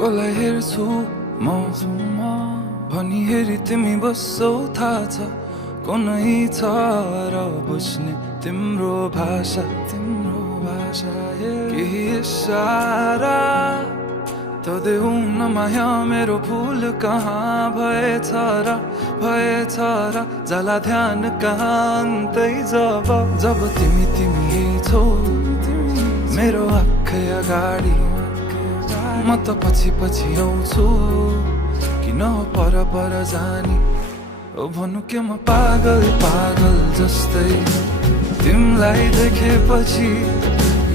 कसलाई हेर्छु म भनी हेरी तिमी बस्छौ थाहा छ कुनै छ र बुझ्ने तिम्रो भाषा केही इशारा त देऊ न माया मेरो भुल कहाँ भएछ र जाला ध्यान कहाँ अन्तै जब तिमी छौ मेरो आँखै अगाडि म त पछि आउँछु किन पर जाने ओ भन्नु के म पागल जस्तै तिमीलाई देखेपछि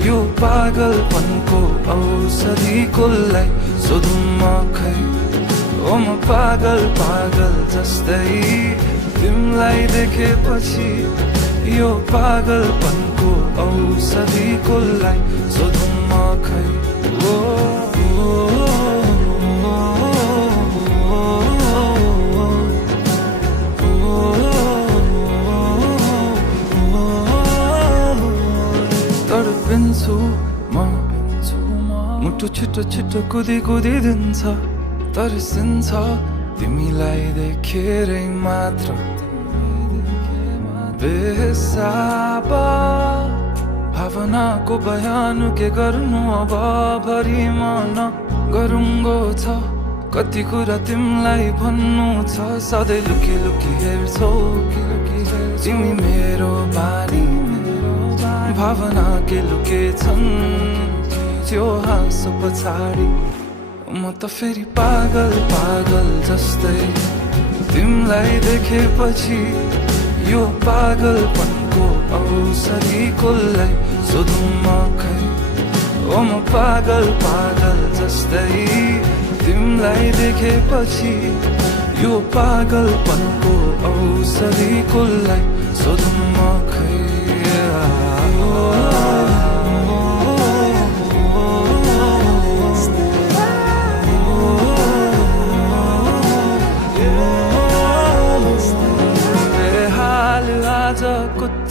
यो पागलपनको औषधि कसलाई सोधौँ म खै ओ म पागल जस्तै तिमीलाई देखेपछि यो पागलपनको औषधि कसलाई सोधौँ म खै तडपिन्छु म मुटु छिटो कुदी दिन्छ तर्सिन्छ तिमीलाई देखेरै मात्र बेसाब भावनाको बयान के गर्नु अब भरि मन गरुङ्गो छ कति कुरा तिमीलाई भन्नु छ सधैँ लुकी हेर्छौ तिमी मेरो बानी भावना के लुकेछन् त्यो हाँसो पछाडि म त फेरि पागल जस्तै तिमीलाई देखेपछि यो पागलपनको औषधि कसलाई सोधौँ म खै ओ म पागल जस्तै तिमीलाई देखेपछि यो पागलपनको औषधि कसलाई सोधौँ म खै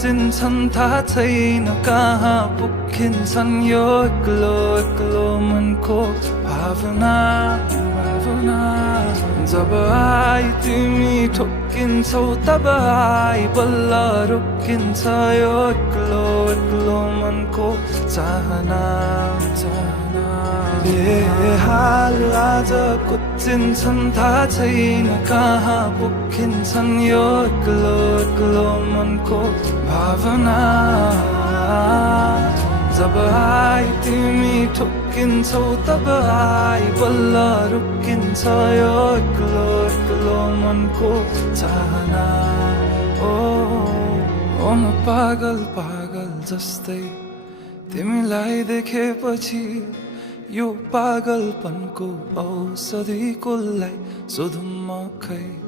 कुचिन्छन् थाहा छैन कहाँ पुगिन्छन् यो एक्लो मनको भावना जब आई तिमी ठोकिन्छौ तब आई बल्ल रोकिन्छ यो एक्लो मनको चाहना हाल आज कुचिन्छन् थाहा छैन कहाँ पुगिन्छन् यो एक्लो मनको भावना जब आई तिमी ठोकिन्छौ तब आई बल्ल रोकिन्छ यो एक्लो मनको चाहना ओ म पागल जस्तै तिमीलाई देखेपछि यो पागलपनको औषधि कसलाई सोधौँ म खै